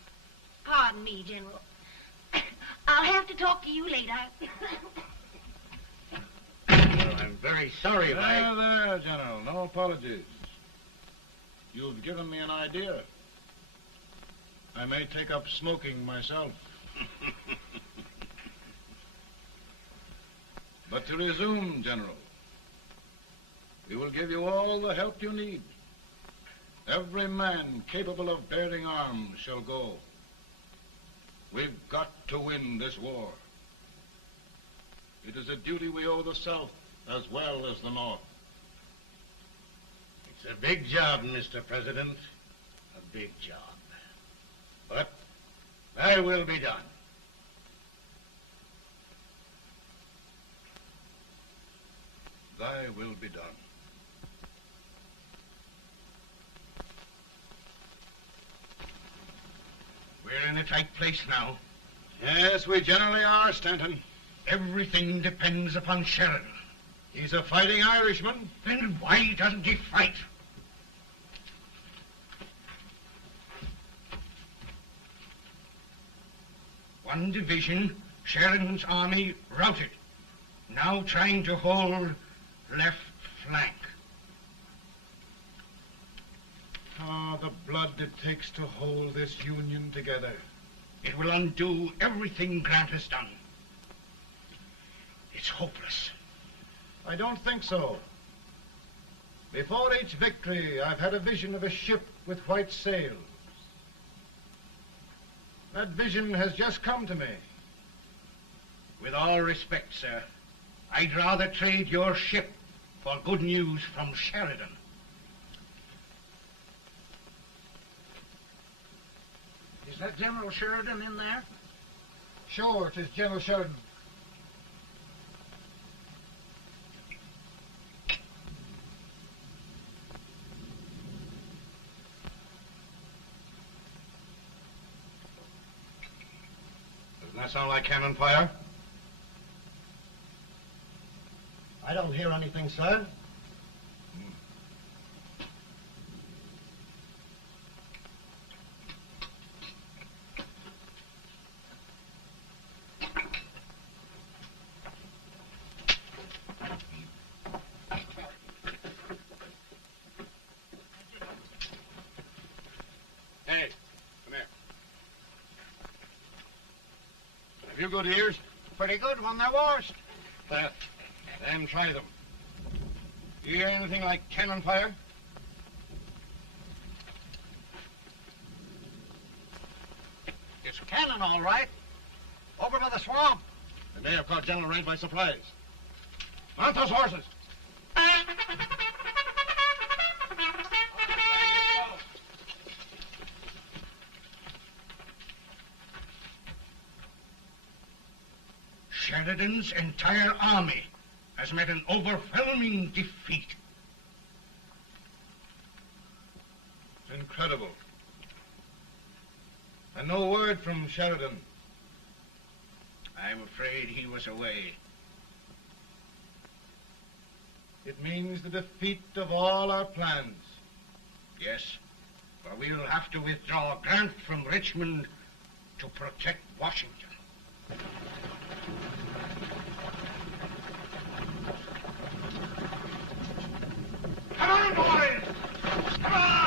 Pardon me, General. I'll have to talk to you later. Well, I'm very sorry if I... There, General. No apologies. You've given me an idea. I may take up smoking myself. But to resume, General, we will give you all the help you need. Every man capable of bearing arms shall go. We've got to win this war. It is a duty we owe the South as well as the North. It's a big job, Mr. President. A big job. But thy will be done. Thy will be done. We're in a tight place now. Yes, we generally are, Stanton. Everything depends upon Sheridan. He's a fighting Irishman. Then why doesn't he fight? One division, Sheridan's army, routed. Now trying to hold left flank. Ah, the blood it takes to hold this Union together. It will undo everything Grant has done. It's hopeless. I don't think so. Before each victory, I've had a vision of a ship with white sails. That vision has just come to me. With all respect, sir, I'd rather trade your ship for good news from Sheridan. Is that General Sheridan in there? Sure, it is General Sheridan. Doesn't that sound like cannon fire? I don't hear anything, sir. Hey, come here. Have you good ears? Pretty good when they're washed. Then try them. You hear anything like cannon fire? It's cannon, all right. Over by the swamp. They may have caught General Range by surprise. Mount those horses. Sheridan's entire army has met an overwhelming defeat. It's incredible. And no word from Sheridan. I'm afraid he was away. It means the defeat of all our plans. Yes, for we'll have to withdraw Grant from Richmond to protect Washington. Come on, boys! Come on!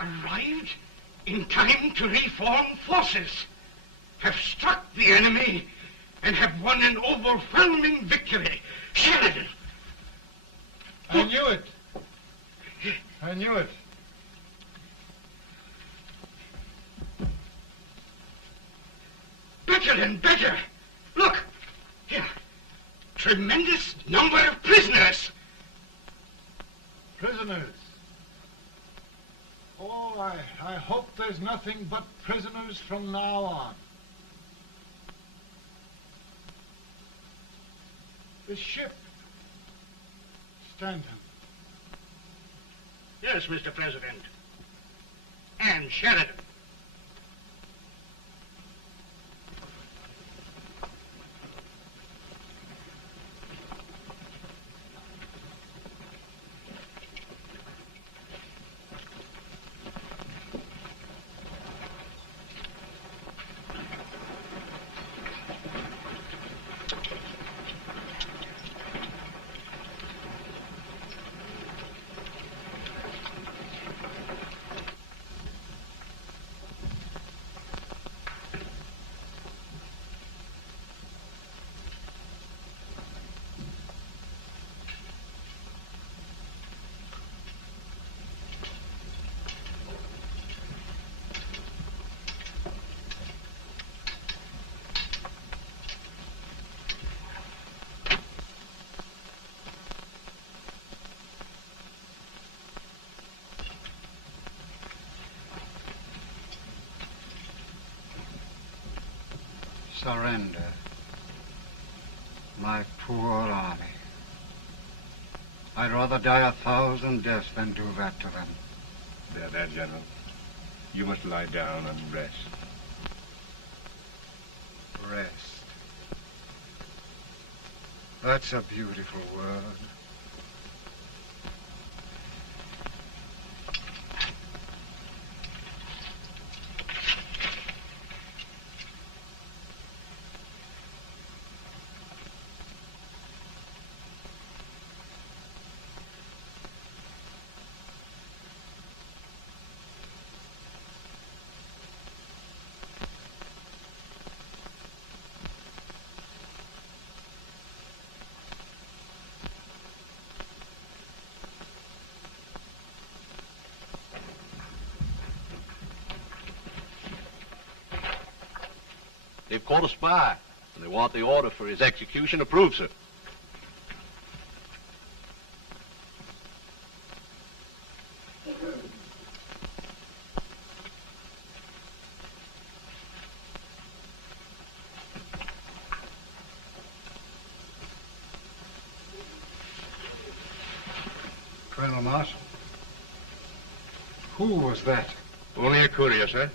Arrived in time to reform forces, have struck the enemy, and have won an overwhelming victory. Sheridan! I knew it. I knew it. Better and better. Look, here. Tremendous number of prisoners. Prisoners. Oh, I hope there's nothing but prisoners from now on. The ship. Stanton. Yes, Mr. President. And Sheridan. Surrender. My poor army. I'd rather die 1,000 deaths than do that to them. There, General. You must lie down and rest. Rest. That's a beautiful word. They've caught a spy, and they want the order for his execution approved, sir. Colonel Marshall. Who was that? Only a courier, sir.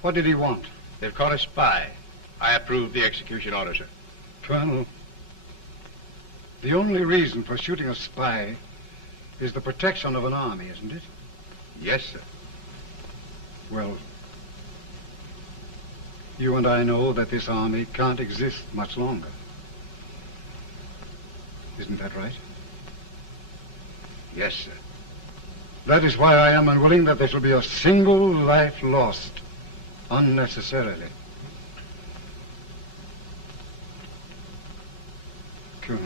What did he want? They've caught a spy. I approve the execution order, sir. Colonel, the only reason for shooting a spy is the protection of an army, isn't it? Yes, sir. Well, you and I know that this army can't exist much longer. Isn't that right? Yes, sir. That is why I am unwilling that there shall be a single life lost unnecessarily. Sure.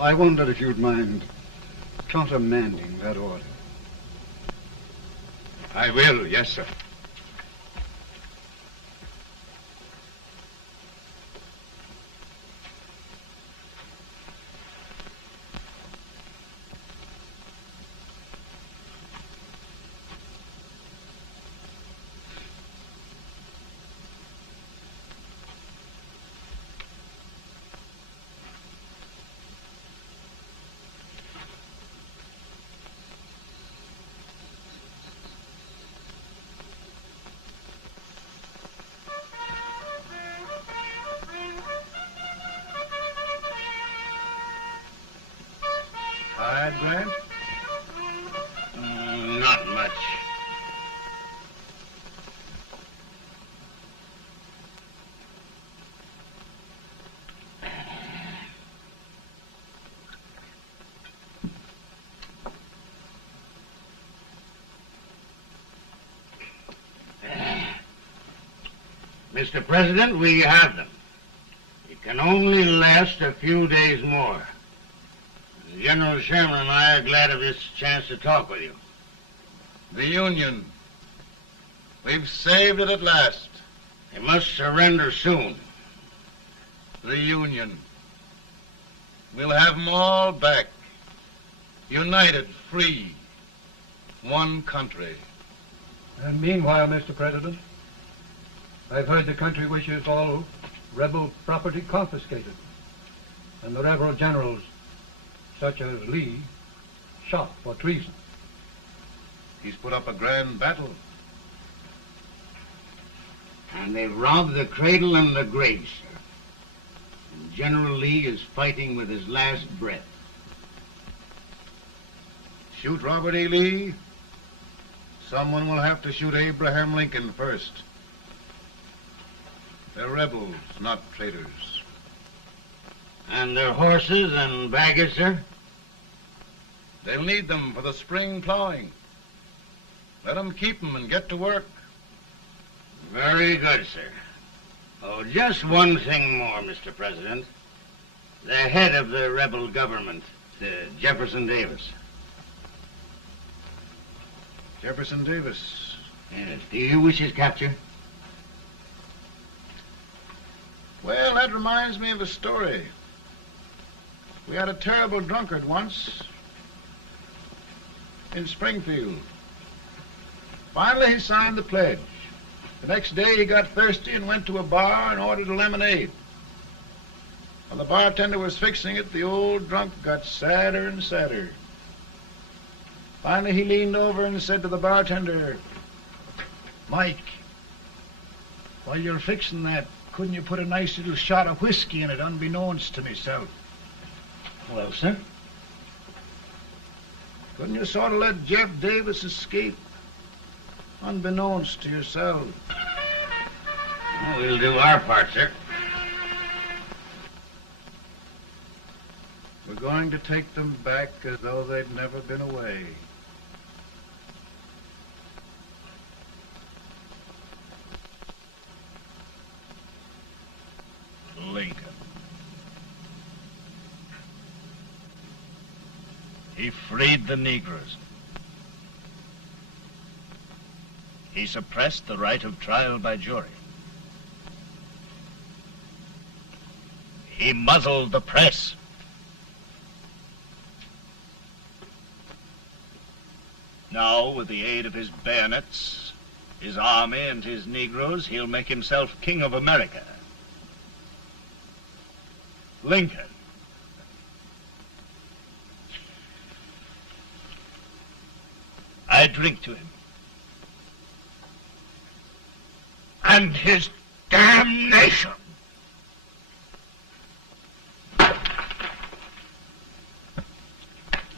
I wondered if you'd mind countermanding that order. I will, yes, sir. Tired, Grant? Not much. Mr. President, we have them. It can only last a few days more. General Sherman and I are glad of this chance to talk with you. The Union. We've saved it at last. They must surrender soon. The Union. We'll have them all back. United, free. One country. And meanwhile, Mr. President, I've heard the country wishes all rebel property confiscated, and the rebel generals, such as Lee, shot for treason. He's put up a grand battle. And they've robbed the cradle and the grave, sir. And General Lee is fighting with his last breath. Shoot Robert E. Lee? Someone will have to shoot Abraham Lincoln first. They're rebels, not traitors. And their horses and baggage, sir? They'll need them for the spring plowing. Let them keep them and get to work. Very good, sir. Oh, just one thing more, Mr. President. The head of the rebel government, Jefferson Davis. Jefferson Davis? Yes. Do you wish his capture? Well, that reminds me of a story. We had a terrible drunkard once in Springfield. Finally, he signed the pledge. The next day, he got thirsty and went to a bar and ordered a lemonade. While the bartender was fixing it, the old drunk got sadder and sadder. Finally, he leaned over and said to the bartender, "Mike, while you're fixing that, couldn't you put a nice little shot of whiskey in it, unbeknownst to myself?" Well, sir? Couldn't you sort of let Jeff Davis escape, unbeknownst to yourself? Well, we'll do our part, sir. We're going to take them back as though they'd never been away. Lincoln. He freed the Negroes. He suppressed the right of trial by jury. He muzzled the press. Now, with the aid of his bayonets, his army, and his Negroes, he'll make himself king of America. Lincoln. I drink to him. And his damnation.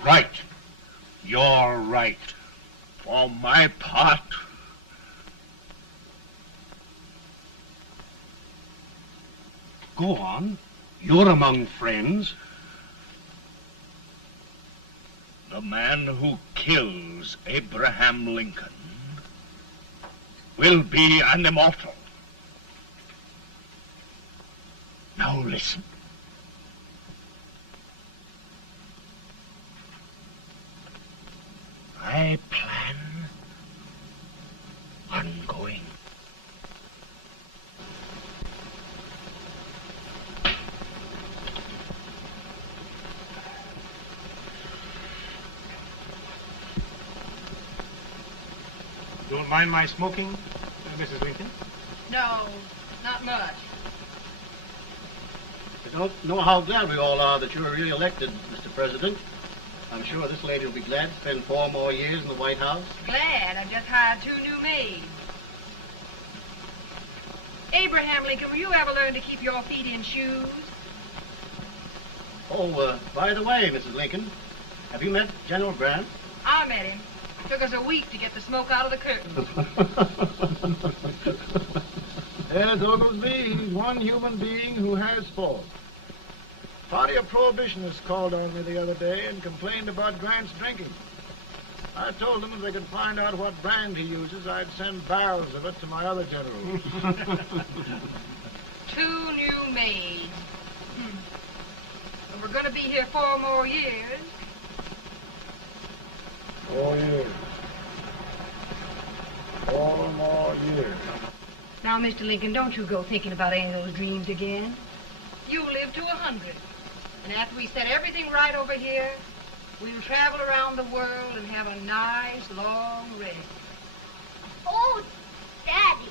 Right. You're right. For my part, Go on. You're among friends. the man who kills Abraham Lincoln will be an immortal. Now listen. I plan on going. Don't mind my smoking, Mrs. Lincoln? No, not much. I don't know how glad we all are that you're re-elected, Mr. President. I'm sure this lady will be glad to spend 4 more years in the White House. Glad. I've just hired 2 new maids. Abraham Lincoln, will you ever learn to keep your feet in shoes? Oh, by the way, Mrs. Lincoln, have you met General Grant? I met him. Took us a week to get the smoke out of the curtains. Yes, Oglesby, he's one human being who has faults. Party of Prohibitionists called on me the other day and complained about Grant's drinking. I told them if they could find out what brand he uses, I'd send barrels of it to my other generals. 2 new maids. And we're going to be here 4 more years. 4 years. 4 more years. Now, Mr. Lincoln, don't you go thinking about any of those dreams again. You live to 100. And after we set everything right over here, we'll travel around the world and have a nice, long rest. Oh, Daddy,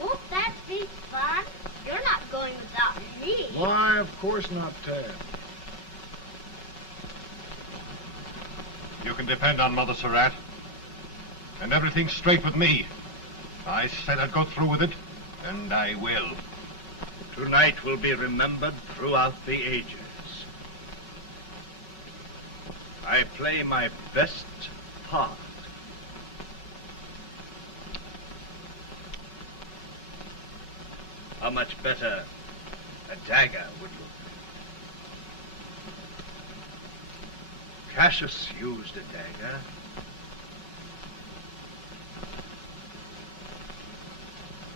won't that be fun? You're not going without me. Why, of course not, Tad. You can depend on Mother Surratt. And everything's straight with me. I said I'd go through with it, and I will. Tonight will be remembered throughout the ages. I play my best part. How much better a dagger would look. Cassius used a dagger.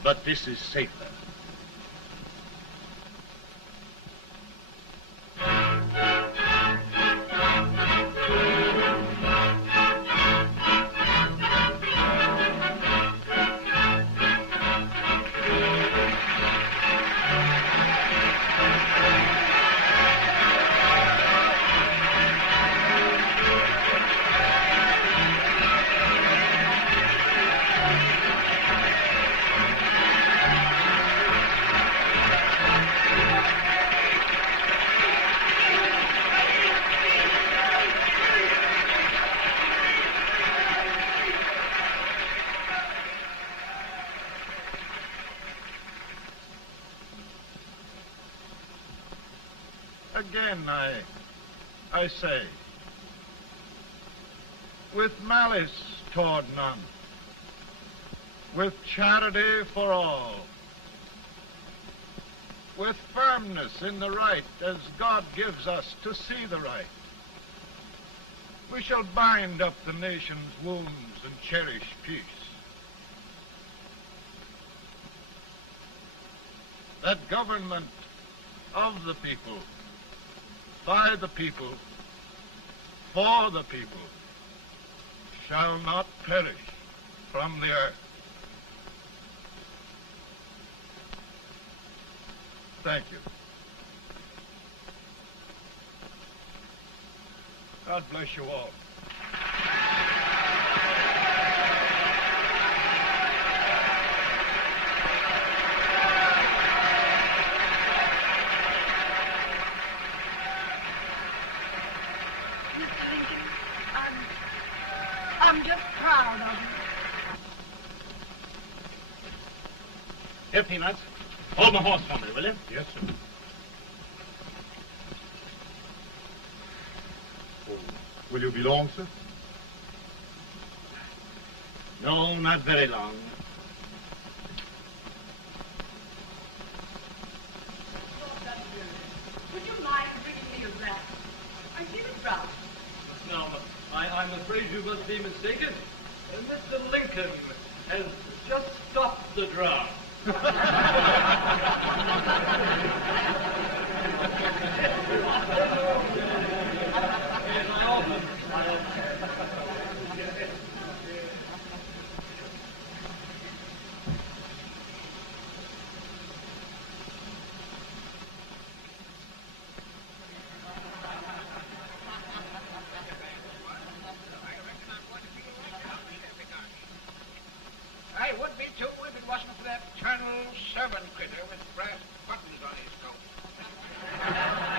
But this is safer. Again, I say, with malice toward none, with charity for all, with firmness in the right as God gives us to see the right, we shall bind up the nation's wounds and cherish peace. That government of the people, by the people, for the people, shall not perish from the earth. Thank you. God bless you all. Mr. Lincoln, I'm just proud of you. Here, Peanuts. Hold my horse for me, will you? Yes, sir. Will you be long, sir? No, not very long. Would you mind bringing me a wrap? I feel it brown. Now, I'm afraid you must be mistaken. Mr. Lincoln has just stopped the draft. outfitter with brass buttons on his coat.